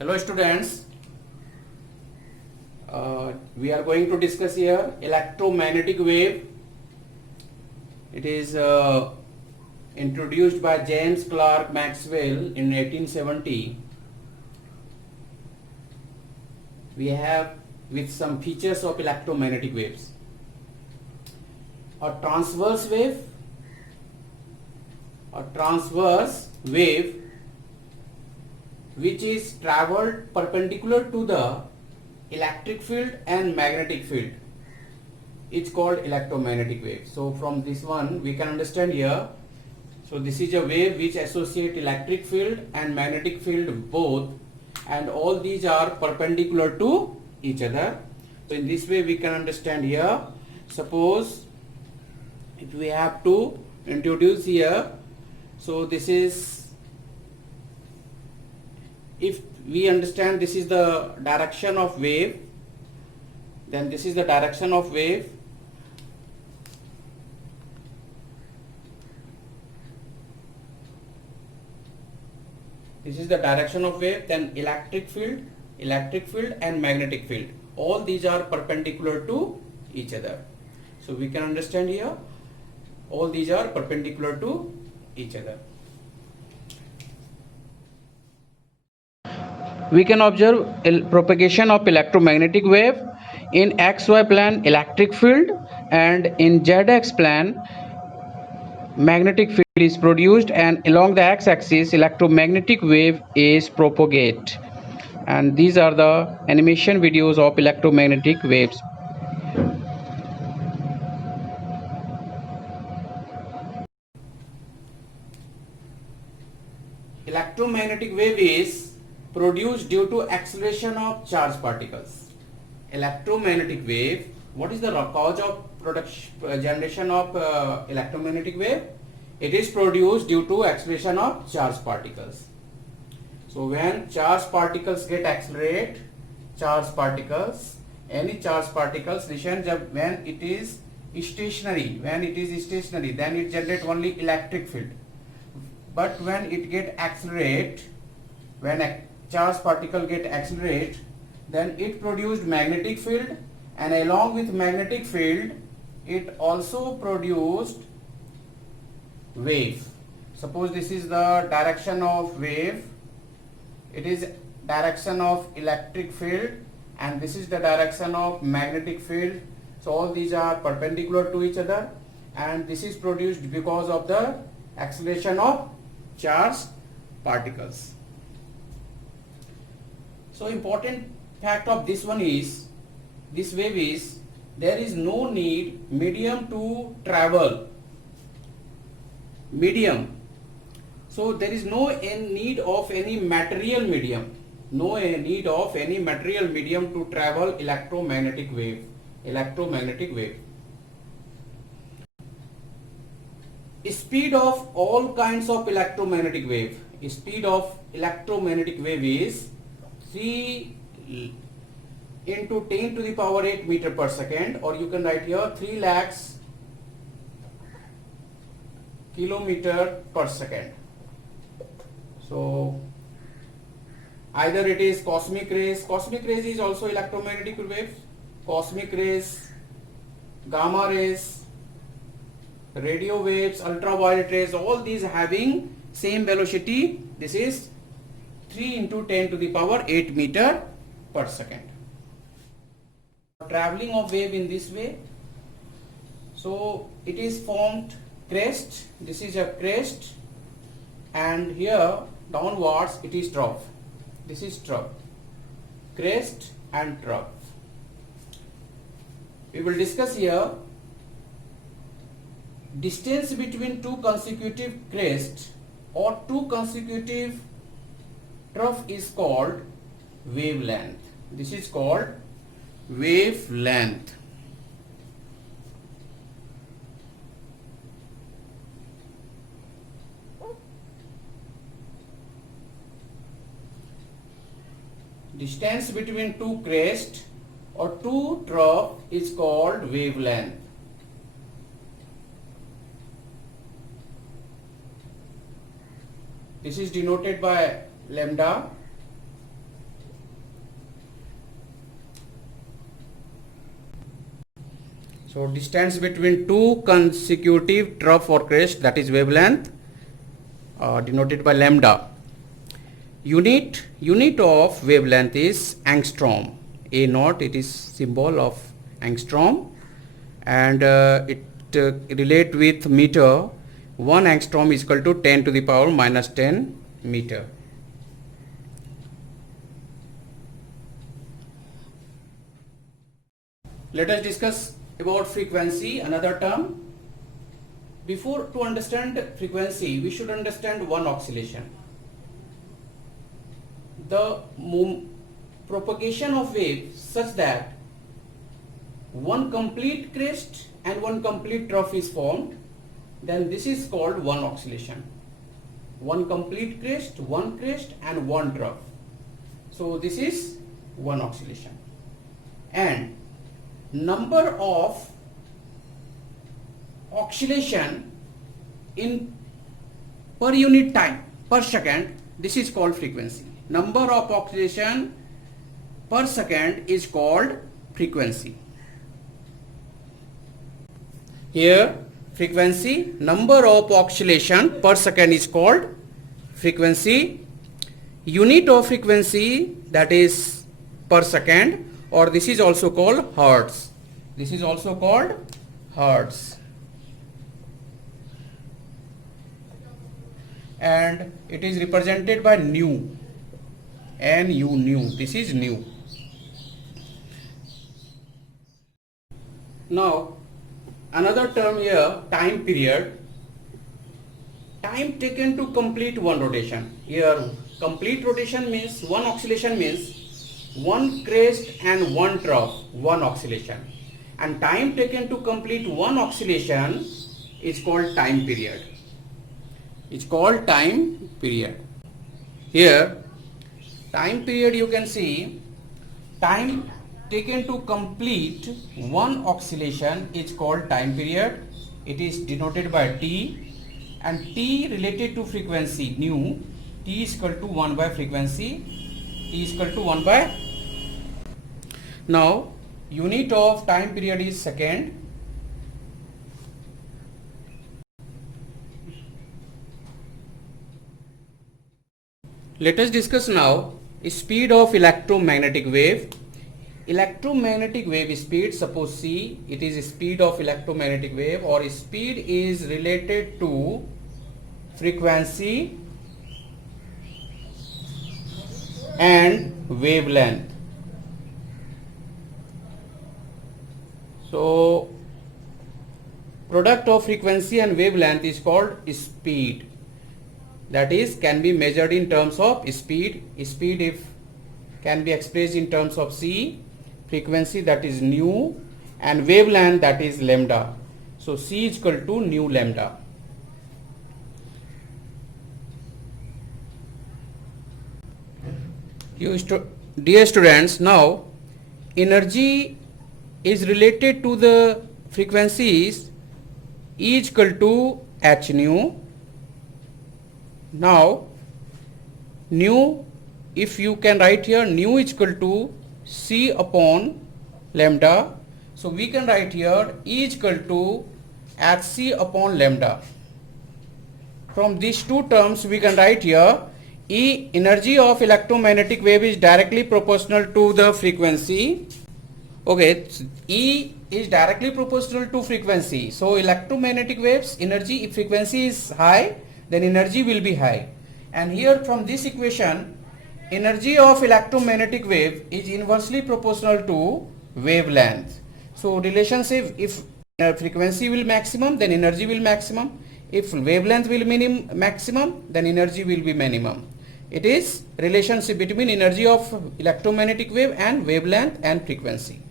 Hello students, we are going to discuss here electromagnetic wave. It is introduced by James Clerk Maxwell in 1870. We have with some features of electromagnetic waves. A transverse wave which is traveled perpendicular to the electric field and magnetic field is called electromagnetic wave. So from this one we can understand here. So this is a wave which associate electric field and magnetic field both, and all these are perpendicular to each other. So in this way we can understand here. Suppose if we have to introduce here, so this is, if we understand this is the direction of wave, then this is the direction of wave. This is the direction of wave, then electric field and magnetic field, all these are perpendicular to each other. So we can understand here, all these are perpendicular to each other. We can observe propagation of electromagnetic wave in XY plane electric field, and in ZX plane magnetic field is produced, and along the x-axis electromagnetic wave is propagate. And these are the animation videos of electromagnetic waves. Electromagnetic wave is produced due to acceleration of charged particles. Electromagnetic wave, what is the cause of generation of electromagnetic wave? It is produced due to acceleration of charged particles. So when charged particles get accelerate, any charged particles, listen, when it is stationary, then it generates only electric field. But when it get accelerate, when a charged particle get accelerate, then it produced magnetic field, and along with magnetic field it also produced wave. Suppose this is the direction of wave, it is direction of electric field, and this is the direction of magnetic field. So all these are perpendicular to each other, and this is produced because of the acceleration of charged particles. So important fact of this one is, this wave is, there is no need medium to travel. So there is no need of any material medium. To travel electromagnetic wave. Speed of all kinds of electromagnetic wave. Speed of electromagnetic wave is 3 into 10 to the power 8 meter per second, or you can write here 3 lakhs kilometer per second. So either it is cosmic rays is also electromagnetic wave, cosmic rays, gamma rays, radio waves, ultraviolet rays, all these having same velocity. This is 3 into 10 to the power 8 meter per second. Traveling of wave in this way, so it is formed crest, this is a crest, and here downwards it is trough. This is trough, crest and trough. We will discuss here distance between two consecutive crests or two consecutive trough is called wavelength. This is called wavelength. Distance between two crests or two trough is called wavelength. This is denoted by lambda. So distance between two consecutive trough or crest, that is wavelength, denoted by lambda. Unit of wavelength is angstrom. A naught, it is symbol of angstrom, and it relate with meter. 1 angstrom is equal to 10 to the power minus 10 meter. Let us discuss about frequency, another term. Before to understand frequency, we should understand one oscillation. The propagation of wave such that one complete crest and one complete trough is formed, then this is called one oscillation. One complete crest and one trough. So this is one oscillation. And number of oscillation in per unit time, per second, this is called frequency. Number of oscillation per second is called frequency. Here frequency, number of oscillation per second is called frequency. Unit of frequency, that is per second, or this is also called hertz. This is also called hertz. And it is represented by nu. Nu, nu. This is nu. Now, another term here, time period. Time taken to complete one rotation. Here, complete rotation means one oscillation means one crest and one trough, one oscillation. And time taken to complete one oscillation is called time period. It's called time period. Here, time period, you can see time taken to complete one oscillation is called time period. It is denoted by T, and T related to frequency nu. T is equal to 1 by frequency. T is equal to 1 by. Now, unit of time period is second. Let us discuss now speed of electromagnetic wave. Electromagnetic wave speed, suppose C, it is speed of electromagnetic wave, or speed is related to frequency and wavelength. So product of frequency and wavelength is called speed. That is, can be measured in terms of speed. Speed if can be expressed in terms of C, frequency that is nu, and wavelength that is lambda. So C is equal to nu lambda. Dear students, now energy is related to the frequencies E is equal to h nu. Now nu, if you can write here, nu is equal to C upon lambda. So we can write here E is equal to hc upon lambda. From these two terms we can write here E, energy of electromagnetic wave, is directly proportional to the frequency. Okay, E is directly proportional to frequency. So electromagnetic waves energy, if frequency is high, then energy will be high. And here from this equation, energy of electromagnetic wave is inversely proportional to wavelength. So relationship, if frequency will maximum, then energy will maximum. If wavelength will maximum, then energy will be minimum. It is relationship between energy of electromagnetic wave and wavelength and frequency.